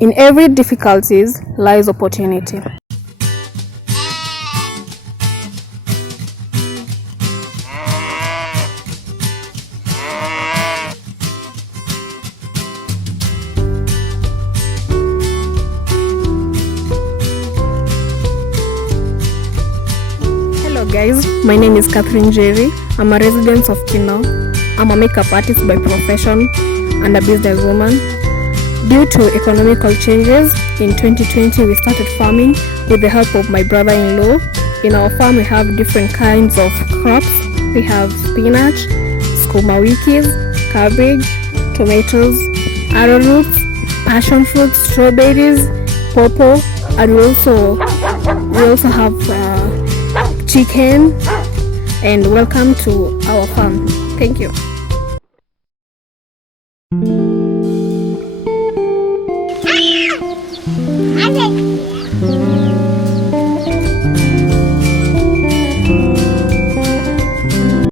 In every difficulties lies opportunity. Hello guys, my name is Catherine Jerry. I'm a resident of Kino. I'm a makeup artist by profession and a businesswoman. Due to economical changes, in 2020 we started farming with the help of my brother-in-law. In our farm we have different kinds of crops. We have spinach, skuma wikis, cabbage, tomatoes, arrowroots, passion fruits, strawberries, pawpaw, and we also have chicken. And welcome to our farm. Thank you.